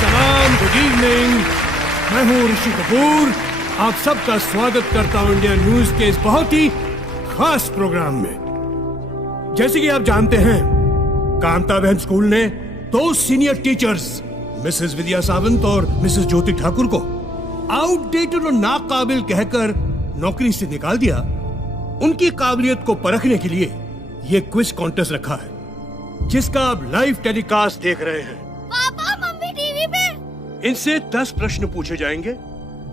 सलाम, good evening. मैं हूँ ऋषि कपूर। आप सबका स्वागत करता हूँ इंडिया न्यूज के इस बहुत ही खास प्रोग्राम में। जैसे कि आप जानते हैं, कांता बहन स्कूल ने 2 सीनियर टीचर्स मिसेस विद्या सावंत और मिसेस ज्योति ठाकुर को आउटडेटेड और नाकाबिल कहकर नौकरी से निकाल दिया। उनकी काबिलियत को परखने के लिए ये क्विज कॉन्टेस्ट रखा है, जिसका आप लाइव टेलीकास्ट देख रहे हैं। पापा, मम्मी टीवी पे। इनसे 10 प्रश्न पूछे जाएंगे,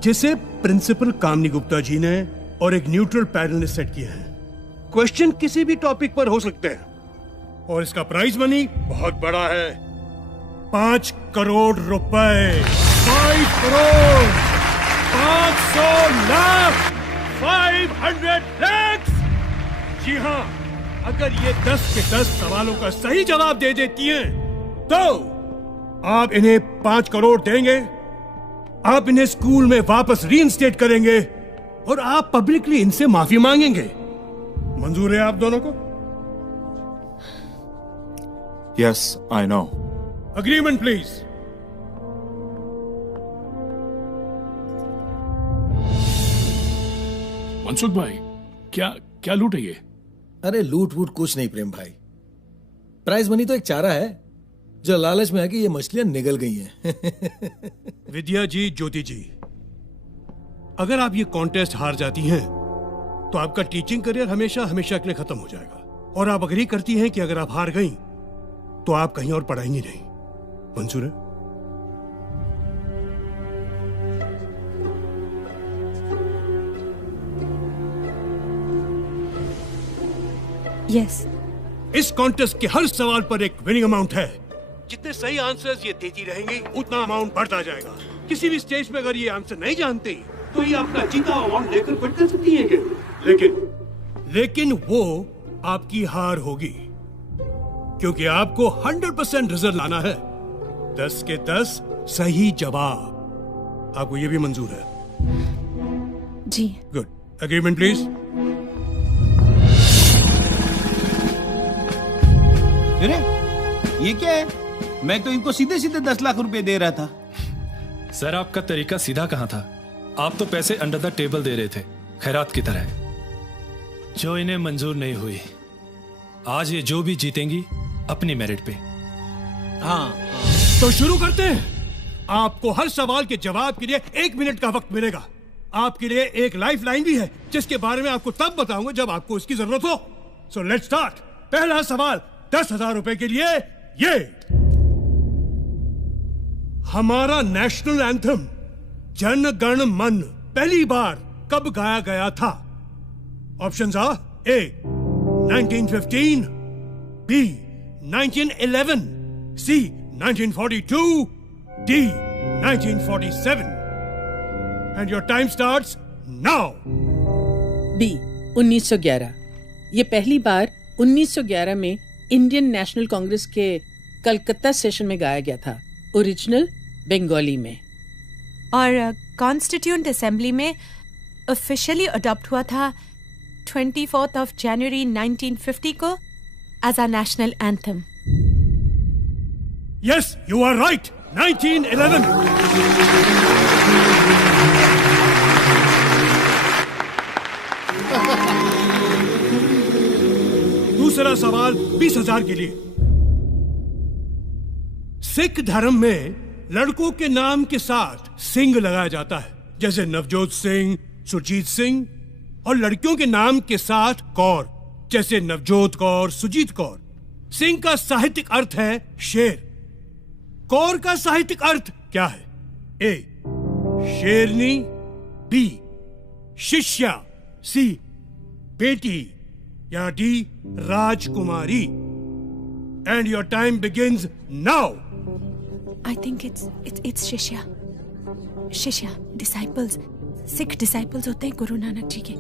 जिसे प्रिंसिपल कामनी गुप्ता जी ने और एक न्यूट्रल पैनल ने सेट किया है। क्वेश्चन किसी भी टॉपिक पर हो सकते हैं और इसका प्राइज मनी बहुत बड़ा है, 5 करोड़ रुपए। 5 करोड़, 500 लाख, 500 लाख। जी हाँ, अगर ये 10 के 10 सवालों का सही जवाब दे देती हैं, तो आप इन्हें 5 करोड़ देंगे, आप इन्हें स्कूल में वापस रीइंस्टेट करेंगे और आप पब्लिकली इनसे माफी मांगेंगे। मंजूर है आप दोनों को? Yes, I know. Agreement, please. Mansukh भाई, क्या लूट है ये? अरे लूट वूट कुछ नहीं प्रेम भाई। प्राइज मनी तो एक चारा है जो लालच में है कि ये मछलियां निगल गई हैं। विद्या जी, ज्योति जी, अगर आप ये कॉन्टेस्ट हार जाती हैं, तो आपका टीचिंग करियर हमेशा हमेशा के लिए खत्म हो जाएगा। और आप अग्री करती हैं कि अगर आप हार गई तो आप कहीं और पढ़ाएंगी नहीं। मंजूर है? यस। इस कॉन्टेस्ट के हर सवाल पर एक विनिंग अमाउंट है। जितने सही आंसर्स ये देती रहेंगी, उतना अमाउंट बढ़ता जाएगा। किसी भी स्टेज पे अगर ये आंसर नहीं जानती, तो ये अपना जीता अमाउंट लेकर फिट कर सकती है क्या? लेकिन वो आपकी हार होगी, क्योंकि आपको 100% रिजल्ट लाना है। 10 के 10 सही जवाब। आपको ये भी मंजूर है? जी। गुड। Agreement please. अरे ये क्या है? मैं तो इनको सीधे सीधे 10 लाख रुपए दे रहा था। सर, आपका तरीका सीधा कहाँ था? आप तो पैसे अंडर द टेबल दे रहे थे, खैरात की तरह, जो इन्हें मंजूर नहीं हुई। आज ये जो भी जीतेंगी अपनी मेरिट पे। हाँ। तो शुरू करते हैं। आपको हर सवाल के जवाब के लिए 1 मिनट का वक्त मिलेगा। आपके लिए एक लाइफ लाइन भी है, जिसके बारे में आपको तब बताऊंगा जब आपको इसकी जरूरत हो। So let's start. पहला सवाल 10,000 रुपए के लिए। ये हमारा नेशनल एंथम जन गण मन पहली बार कब गाया गया था? Options are A 1915, B 1911, C 1942, D 1947। And your time starts now. B 1911। ये पहली बार 1911 में इंडियन नेशनल कांग्रेस के कलकत्ता सेशन में गाया गया था, ओरिजिनल बंगाली में। और कॉन्स्टिट्यूएंट असेंबली में ऑफिशियली अडॉप्ट हुआ था 24 जनवरी 1950 को as a national anthem. Yes, you are right. 1911। दूसरा सवाल 20,000 के लिए। सिख धर्म में लड़कों के नाम के साथ सिंह लगाया जाता है, जैसे नवजोत सिंह, सुरजीत सिंह, और लड़कियों के नाम के साथ कौर, जैसे नवजोत कौर, सुजीत कौर। सिंह का साहित्यिक अर्थ है शेर। कौर का साहित्यिक अर्थ क्या है? ए शेरनी, बी शिष्या, सी बेटी, या D Rajkumari. And your time begins now. I think it's शिष्या। शिष्या डिसाइपल्स, सिख डिसाइपल्स होते हैं गुरु नानक जी के।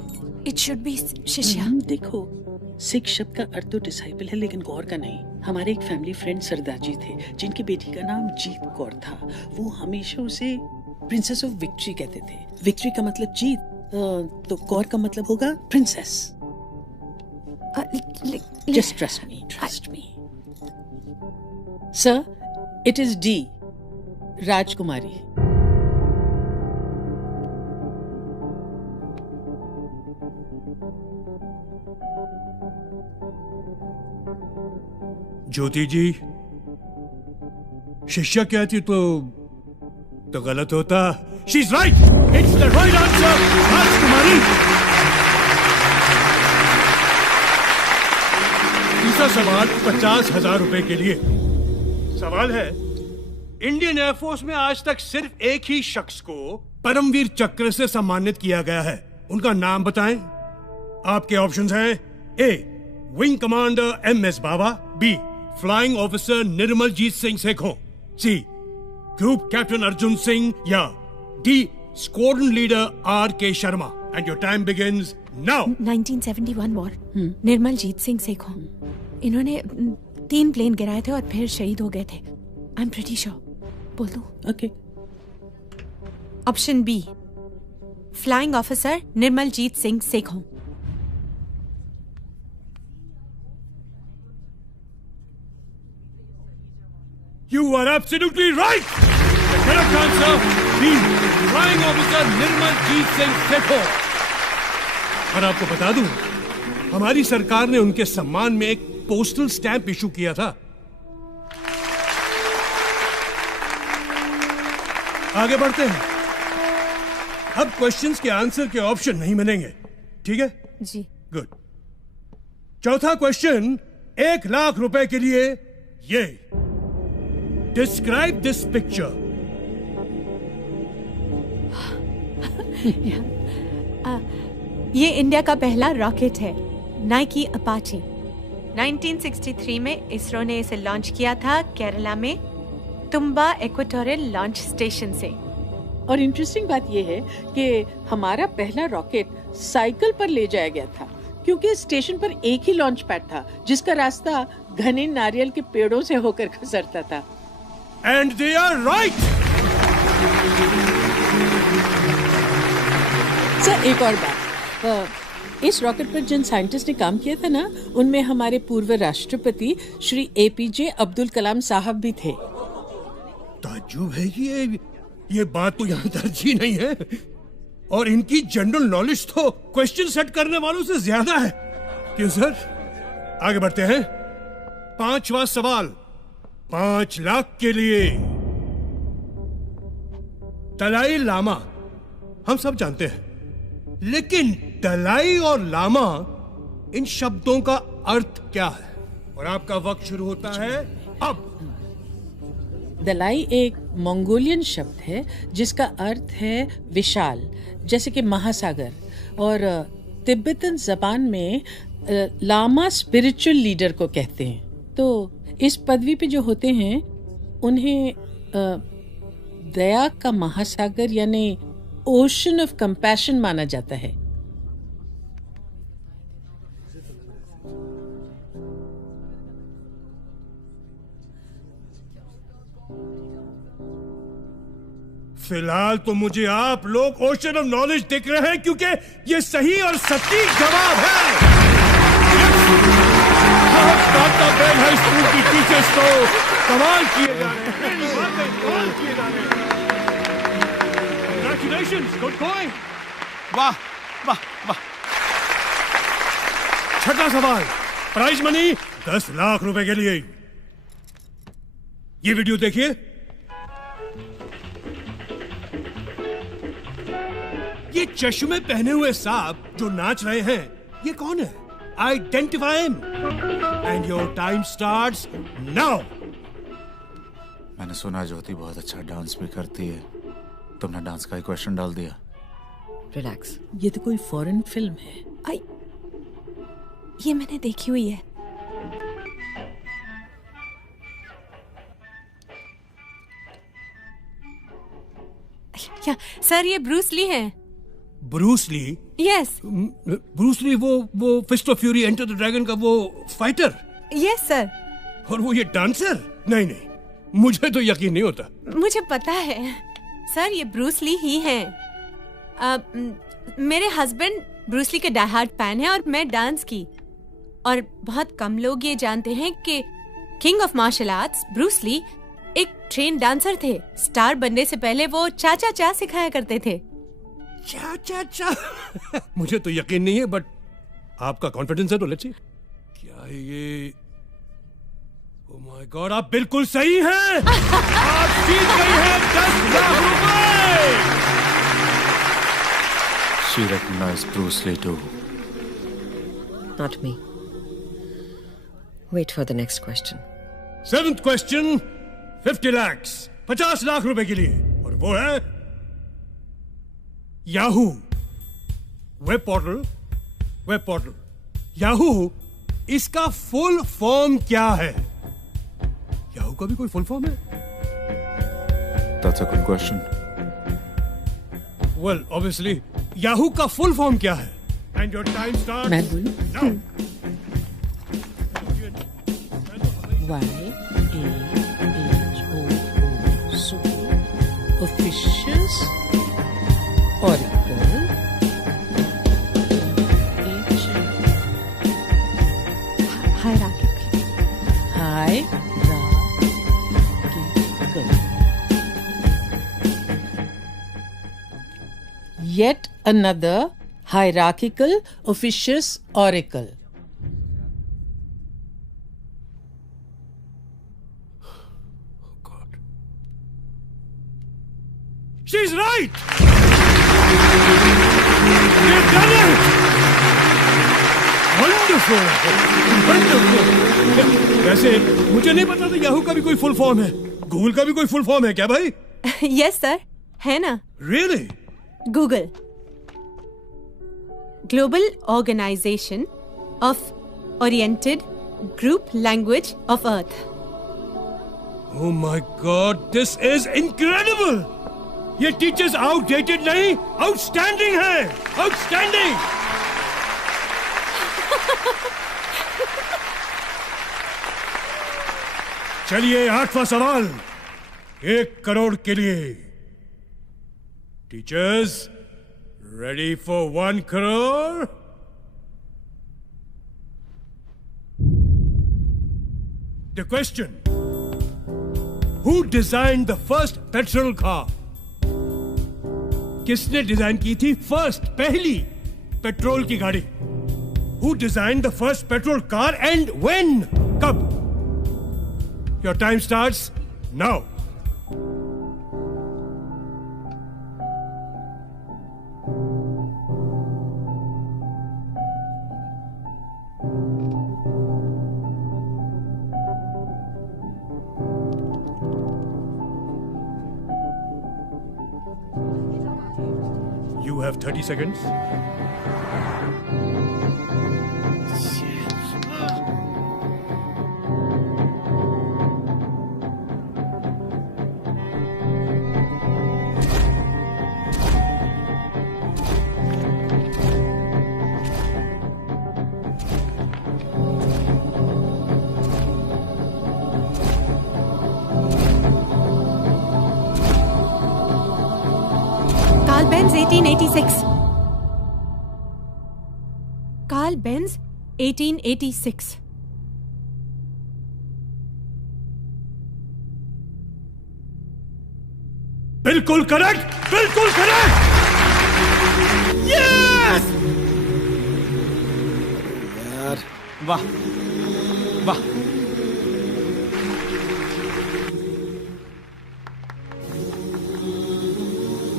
इट शुड बी शिष्या। देखो, सिख शब्द का अर्थ तो डिसाइपल है, लेकिन कौर का नहीं। हमारे एक फैमिली फ्रेंड सरदार जी थे, जिनकी बेटी का नाम जीत कौर था। वो हमेशा उसे प्रिंसेस ऑफ विक्ट्री कहते थे। विक्ट्री का मतलब जीत, तो कौर का मतलब होगा princess. Just trust me. Sir, it is D. राजकुमारी। ज्योति जी, शिष्या कहती तो गलत होता। She is right, it's the right answer, राजकुमारी। दूसरा सवाल 50,000 रुपए के लिए। सवाल है, इंडियन एयरफोर्स में आज तक सिर्फ एक ही शख्स को परमवीर चक्र से सम्मानित किया गया है, उनका नाम बताएं। आपके ऑप्शंस हैं A wing commander MS Baba, B flying officer Nirmaljit Singh Sekhon, C group captain Arjun Singh, या D squadron leader RK Sharma. And your time begins now. 1971 war, Nirmaljit Singh Sekhon. इन्होंने 3 प्लेन गिराए थे और फिर शहीद हो गए थे। I am pretty sure. बोल दूं? Okay. Option B, flying officer Nirmaljit Singh Sekhon. You are absolutely right. The correct answer B, Flying Officer Nirmaljit Singh Sekhon. और आपको बता दूं, हमारी सरकार ने उनके सम्मान में एक पोस्टल स्टैंप इशू किया था। आगे बढ़ते हैं। अब क्वेश्चंस के आंसर के ऑप्शन नहीं मिलेंगे, ठीक है? जी। गुड। चौथा क्वेश्चन 1 लाख रुपए के लिए ये। Describe this picture. ये इंडिया का पहला रॉकेट है, नाइकी अपाचे। 1963 में इसरो ने इसे लॉन्च किया था केरला में तुम्बा इक्वेटोरियल लॉन्च स्टेशन से। और इंटरेस्टिंग बात यह है कि हमारा पहला रॉकेट साइकिल पर ले जाया गया था, क्योंकि स्टेशन पर एक ही लॉन्च पैड था जिसका रास्ता घने नारियल के पेड़ों से होकर गुजरता था। And they are right. Sir, एक और बात, इस रॉकेट पर जिन साइंटिस्ट ने काम किया था ना, उनमें हमारे पूर्व राष्ट्रपति श्री APJ अब्दुल कलाम साहब भी थे। ताज्जुब है कि ये बात तो यहाँ दर्ज ही नहीं है, और इनकी जनरल नॉलेज तो क्वेश्चन सेट करने वालों से ज्यादा है। क्यों सर? आगे बढ़ते हैं। 5वां सवाल 5 लाख के लिए। दलाई लामा हम सब जानते हैं, लेकिन दलाई और लामा, इन शब्दों का अर्थ क्या है? और आपका वक्त शुरू होता है अब। दलाई एक मंगोलियन शब्द है जिसका अर्थ है विशाल, जैसे कि महासागर, और तिब्बतन जबान में लामा स्पिरिचुअल लीडर को कहते हैं। तो इस पदवी पे जो होते हैं उन्हें दया का महासागर यानी ओशन ऑफ कंपैशन माना जाता है। फिलहाल तो मुझे आप लोग ओशन ऑफ नॉलेज दिख रहे हैं, क्योंकि ये सही और सटीक जवाब है। हाई स्कूल की टीचर्स तो कमाल किए जा रहे हैं, कमाल किए जा रहे हैं। Congratulations, good going. वाह वाह वाह। छठा सवाल, प्राइज मनी 10 लाख रुपए के लिए। ये वीडियो देखिए। ये चश्मे पहने हुए सांप जो नाच रहे हैं, ये कौन है? Identify him. And your time starts now. मैंने सुना ज्योति बहुत अच्छा डांस भी करती है। तुमने डांस का ही क्वेश्चन डाल दिया। रिलैक्स। ये तो कोई फॉरेन फिल्म है। आई, ये मैंने देखी हुई है। क्या सर, ये ब्रूस ली है? Bruce Lee? Yes. Bruce Lee वो Fist of Fury Enter the Dragon का वो फाइटर? Yes sir. और वो ये डांसर? नहीं, मुझे तो यकीन नहीं होता। मुझे पता है सर, ये ब्रूस ली ही हैं। मेरे हस्बैंड ब्रूस ली के डाई हार्ड फैन है और मैं डांस की। और बहुत कम लोग ये जानते हैं कि king of martial arts Bruce Lee एक ट्रेन डांसर थे। स्टार बनने से पहले वो चाचा चा सिखाया करते थे। चा चा चा मुझे तो यकीन नहीं है, बट आपका कॉन्फिडेंस है तो लेट्स सी। क्या है ये? ओह माय गॉड, आप बिल्कुल सही हैं। आप जीत गई हैं 10 लाख रुपए। She recognized Bruce Lee too. Not me. Wait for the next question. 7th question, 50 lakhs, 50 lakh रुपए के लिए, और वो है याहू वेब पोर्टल। याहू, इसका फुल फॉर्म क्या है? याहू का भी कोई फुल फॉर्म है? That's a good question. Well, obviously, Yahoo का फुल फॉर्म क्या है? And your time starts मैं बोलूं? now. YAHOO, so officious Oracle Hierarchical. Hierarchical. Yet another hierarchical officious oracle. She's right! You've done it! Wonderful! वैसे मुझे नहीं पता था याहू का भी कोई फुल फॉर्म है। गूगल का भी कोई फुल फॉर्म है क्या भाई? यस सर, है ना। Really? Google, global organisation of oriented group language of earth. Oh my God, this is incredible! ये टीचर्स आउटडेटेड नहीं, आउटस्टैंडिंग है, आउटस्टैंडिंग। चलिए 8वां सवाल, 1 करोड़ के लिए। Teachers ready for 1 crore? The question: Who designed the first petrol car? किसने design की थी पहली पेट्रोल की गाड़ी? Who designed the first petrol car and when? कब? Your time starts now. You have 30 seconds. Carl Benz 1886. Carl Benz 1886. बिल्कुल correct, बिल्कुल correct. Yes! यार वाह वाह।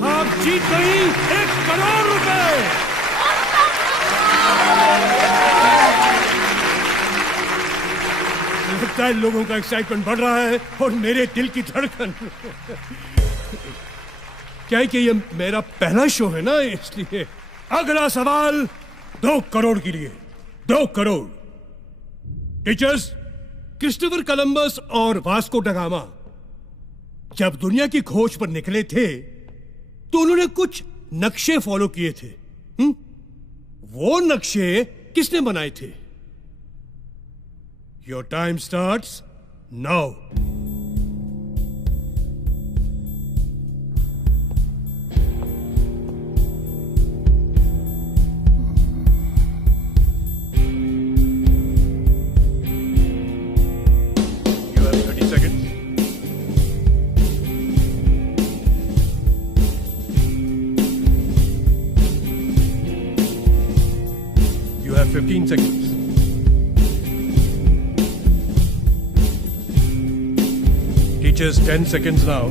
आप जीत गई 1 करोड़ रुपए। लगता है लोगों का एक्साइटमेंट बढ़ रहा है और मेरे दिल की धड़कन। क्या है कि ये मेरा पहला शो है ना, इसलिए। अगला सवाल 2 करोड़ के लिए। 2 करोड़। टीचर्स, क्रिस्टोफर कोलंबस और वास्को ड गामा जब दुनिया की खोज पर निकले थे तो उन्होंने कुछ नक्शे फॉलो किए थे। वो नक्शे किसने बनाए थे? Your time starts now. You have 30 seconds. 15 seconds. Teachers, 10 seconds now.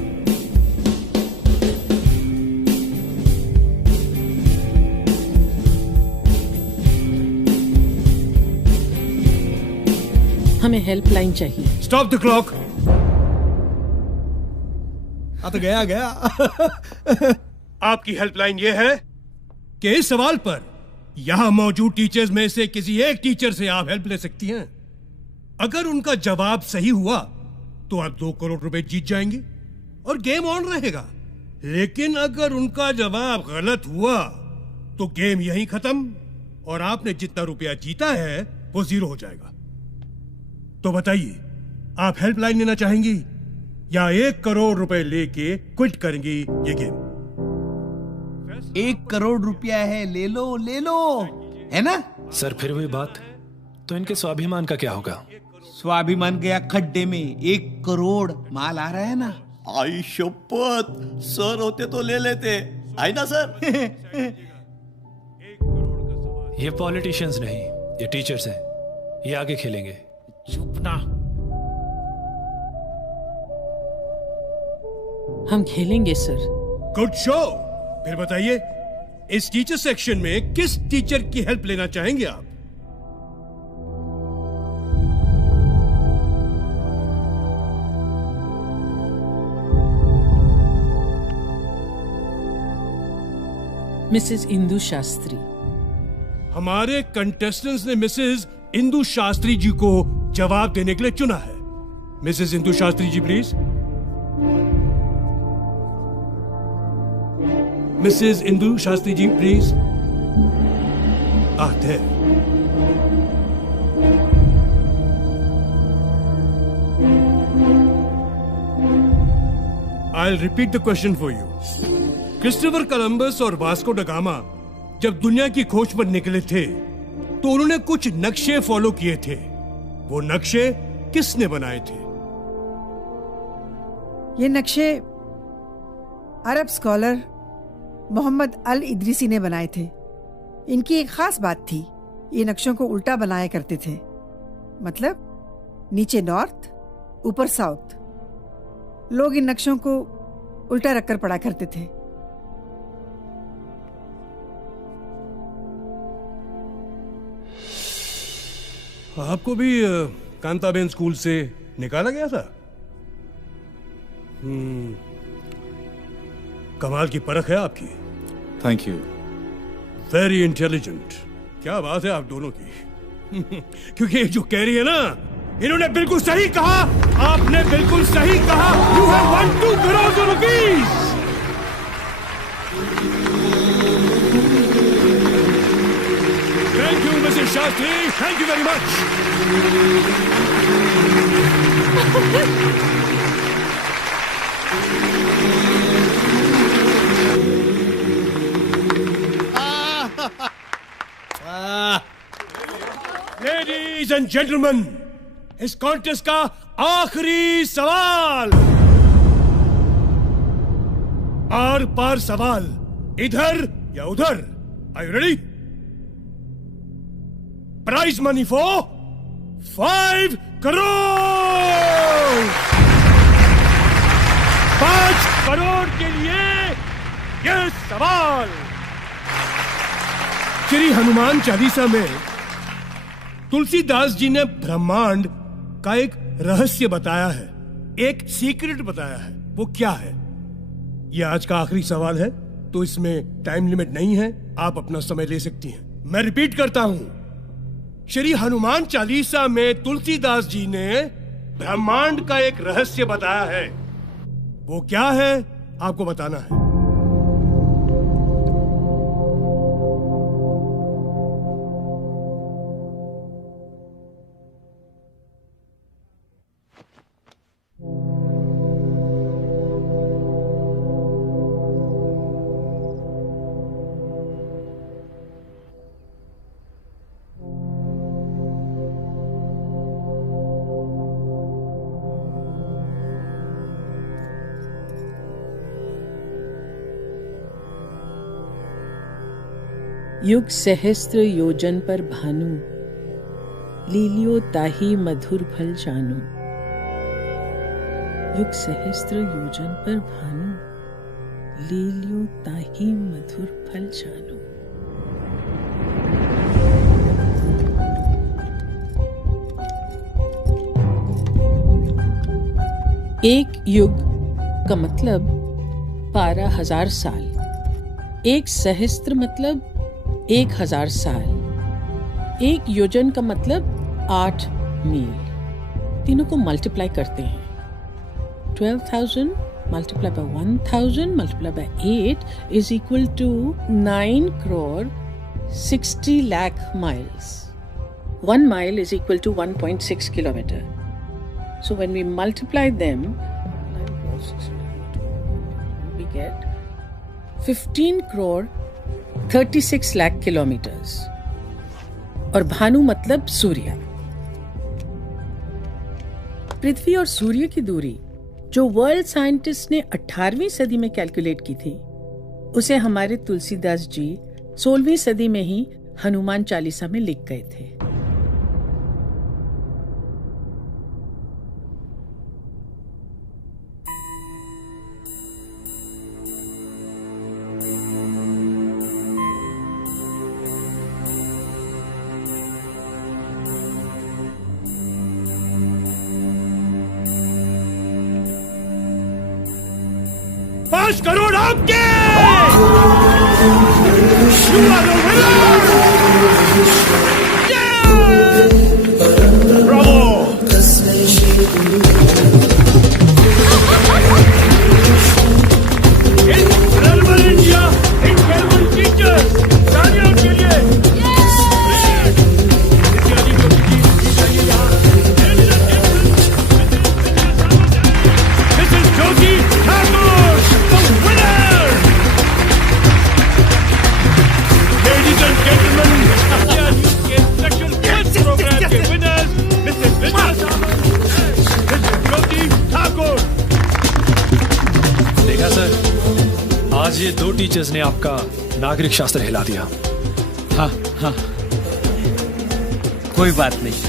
हमें हेल्पलाइन चाहिए। Stop the clock. तो गया आपकी हेल्पलाइन ये है कि इस सवाल पर यहां मौजूद टीचर्स में से किसी एक टीचर से आप हेल्प ले सकती हैं। अगर उनका जवाब सही हुआ तो आप 2 करोड़ रुपए जीत जाएंगी और गेम ऑन रहेगा। लेकिन अगर उनका जवाब गलत हुआ तो गेम यहीं खत्म और आपने जितना रुपया जीता है वो 0 हो जाएगा। तो बताइए, आप हेल्पलाइन लेना चाहेंगी या 1 करोड़ रुपए लेके क्विट करेंगी ये गेम? 1 करोड़ रुपया है, ले लो है ना? सर फिर वही बात, तो इनके स्वाभिमान का क्या होगा? स्वाभिमान गया खड्डे में। 1 करोड़ माल आ रहा है ना। आई शपथ, सर होते तो ले लेते, आई ना सर? ये पॉलिटिशियंस नहीं, ये टीचर्स हैं, ये आगे खेलेंगे। चुप ना। हम खेलेंगे सर। Good show. फिर बताइए, इस टीचर सेक्शन में किस टीचर की हेल्प लेना चाहेंगे आप? मिसेस इंदु शास्त्री। हमारे कंटेस्टेंट्स ने मिसेस इंदु शास्त्री जी को जवाब देने के लिए चुना है। Mrs Indu Shastri ji please. Mrs Indu Shastri ji please. there. I'll repeat the question for you. Christopher Columbus और वास्को ड गामा जब दुनिया की खोज पर निकले थे तो उन्होंने कुछ नक्शे फॉलो किए थे। वो नक्शे किसने बनाए थे? ये नक्शे अरब स्कॉलर मोहम्मद अल इदरीसी ने बनाए थे। इनकी एक खास बात थी, ये नक्शों को उल्टा बनाया करते थे। मतलब नीचे नॉर्थ, ऊपर साउथ। लोग इन नक्शों को उल्टा रखकर पढ़ा करते थे। आपको भी कांताबेन स्कूल से निकाला गया था? कमाल की परख है आपकी। Thank you. Very intelligent. क्या बात है आप दोनों की। क्योंकि जो कह रही है ना, इन्होंने बिल्कुल सही कहा। आपने बिल्कुल सही कहा। You have won 2 crore rupees. Thank you Mrs Shastri, thank you very much. Ladies and gentleman, इस कॉन्टेस्ट का आखिरी सवाल। आर पार सवाल, इधर या उधर। Are you ready? Prize money for 5 crore. 5 crore के लिए यह सवाल। श्री हनुमान चालीसा में तुलसीदास जी ने ब्रह्मांड का एक रहस्य बताया है, एक सीक्रेट बताया है। वो क्या है? यह आज का आखिरी सवाल है, तो इसमें टाइम लिमिट नहीं है, आप अपना समय ले सकती हैं। मैं रिपीट करता हूं, श्री हनुमान चालीसा में तुलसीदास जी ने ब्रह्मांड का एक रहस्य बताया है। वो क्या है आपको बताना है। युग सहस्त्र योजन पर भानु, लीलियो ताही मधुर फल जानू। युग सहस्त्र योजन पर भानु, लीलियो ताही मधुर फल जानू। एक युग का मतलब 12,000 साल, एक सहस्त्र मतलब 1,000 साल, एक योजन का मतलब 8 मील। तीनों को मल्टीप्लाई करते हैं। 12,000 multiplied by 1,000 multiplied by 8 is equal to 9 crore 60 lakh miles. 1 mile is equal to 1.6 kilometer. So when we multiply them, we get 15 crore 36 lakh kilometers. और भानु मतलब सूर्य। पृथ्वी और सूर्य की दूरी जो वर्ल्ड साइंटिस्ट ने 18वीं सदी में कैलकुलेट की थी, उसे हमारे तुलसीदास जी 16वीं सदी में ही हनुमान चालीसा में लिख गए थे। $5 करोड़ आपके! You are the winner! Bravo! Incredible India! Incredible teachers! तालियां उनके लिए! This is Jyoti Thakur! Ladies and gentlemen, India News के special guest program के winners, Mrs. Vidya Samant, Mrs. Jyoti Thakur. देखा सर, आज ये 2 टीचर्स ने आपका नागरिक शास्त्र हिला दिया। हाँ हाँ, कोई बात नहीं।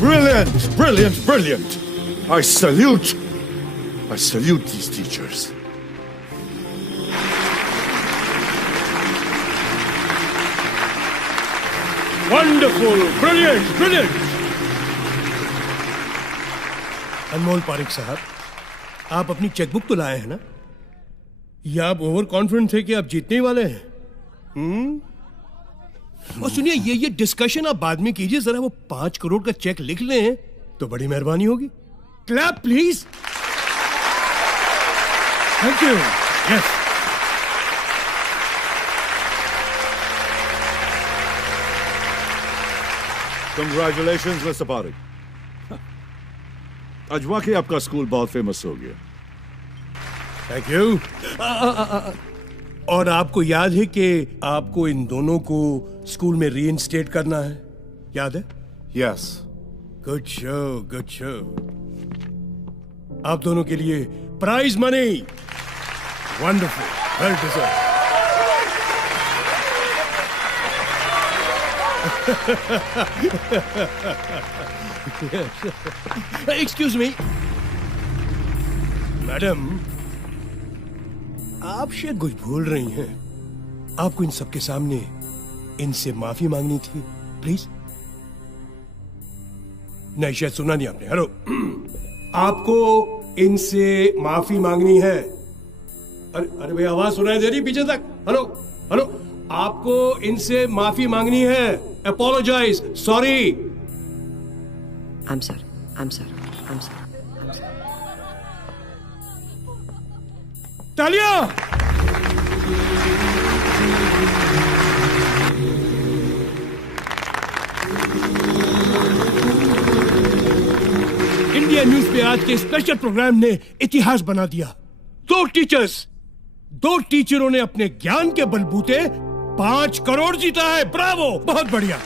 Brilliant, brilliant, brilliant. I salute these teachers. Wonderful, brilliant, brilliant. अनमोल पारिक साहब, आप अपनी चेकबुक तो लाए हैं ना? या आप ओवर कॉन्फिडेंट थे कि आप जीतने ही वाले हैं? और सुनिए, ये डिस्कशन आप बाद में कीजिए, जरा वो 5 करोड़ का चेक लिख लें तो बड़ी मेहरबानी होगी। Clap please. Thank you. Yes. Congratulations, Mr. Parik. आज वाकई आपका स्कूल बहुत फेमस हो गया। Thank you. और आपको याद है कि आपको इन दोनों को स्कूल में रीइंस्टेट करना है, याद है? Yes. Good show, good show. आप दोनों के लिए prize money. Wonderful, well deserve. Excuse me madam, आप शायद कुछ भूल रही हैं। आपको इन सबके सामने इनसे माफी मांगनी थी, प्लीज। नहीं, शायद सुना नहीं आपने। हेलो, आपको इनसे माफी मांगनी है। अरे भैया, आवाज सुनाई दे रही पीछे तक? हेलो हेलो, आपको इनसे माफी मांगनी है। Apologise, sorry. I'm sorry. I'm sorry. I'm sorry. तालियां! इंडिया न्यूज पे आज के स्पेशल प्रोग्राम ने इतिहास बना दिया। 2 टीचरों ने अपने ज्ञान के बलबूते 5 करोड़ जीता है। ब्रावो, बहुत बढ़िया।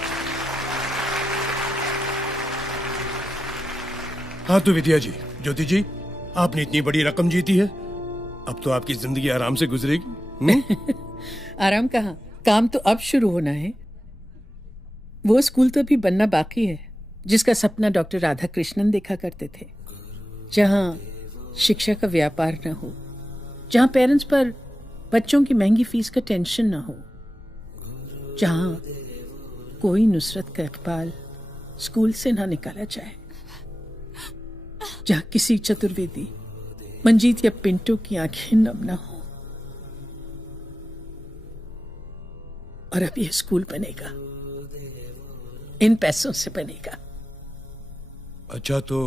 हाँ तो विद्या जी, ज्योति जी, आपने इतनी बड़ी रकम जीती है, अब तो आपकी जिंदगी आराम से गुजरेगी। आराम कहाँ, काम तो अब शुरू होना है। वो स्कूल तो अभी बनना बाकी है जिसका सपना डॉक्टर राधा कृष्णन देखा करते थे, जहां शिक्षा का व्यापार न हो, जहां पेरेंट्स पर बच्चों की महंगी फीस का टेंशन न हो, जहां कोई नुसरत का इकबाल स्कूल से ना निकाला जाए, जहां किसी चतुर्वेदी, मंजीत या पिंटो की आंखें नम न हो। और अब यह स्कूल बनेगा, इन पैसों से बनेगा। अच्छा, तो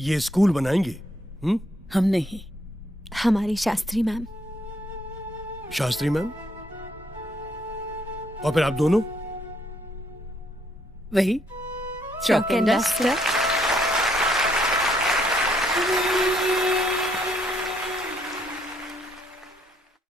ये स्कूल बनाएंगे? हम नहीं, हमारी शास्त्री मैम। शास्त्री मैम? और फिर आप दोनों? वही चॉक एंड डस्टर।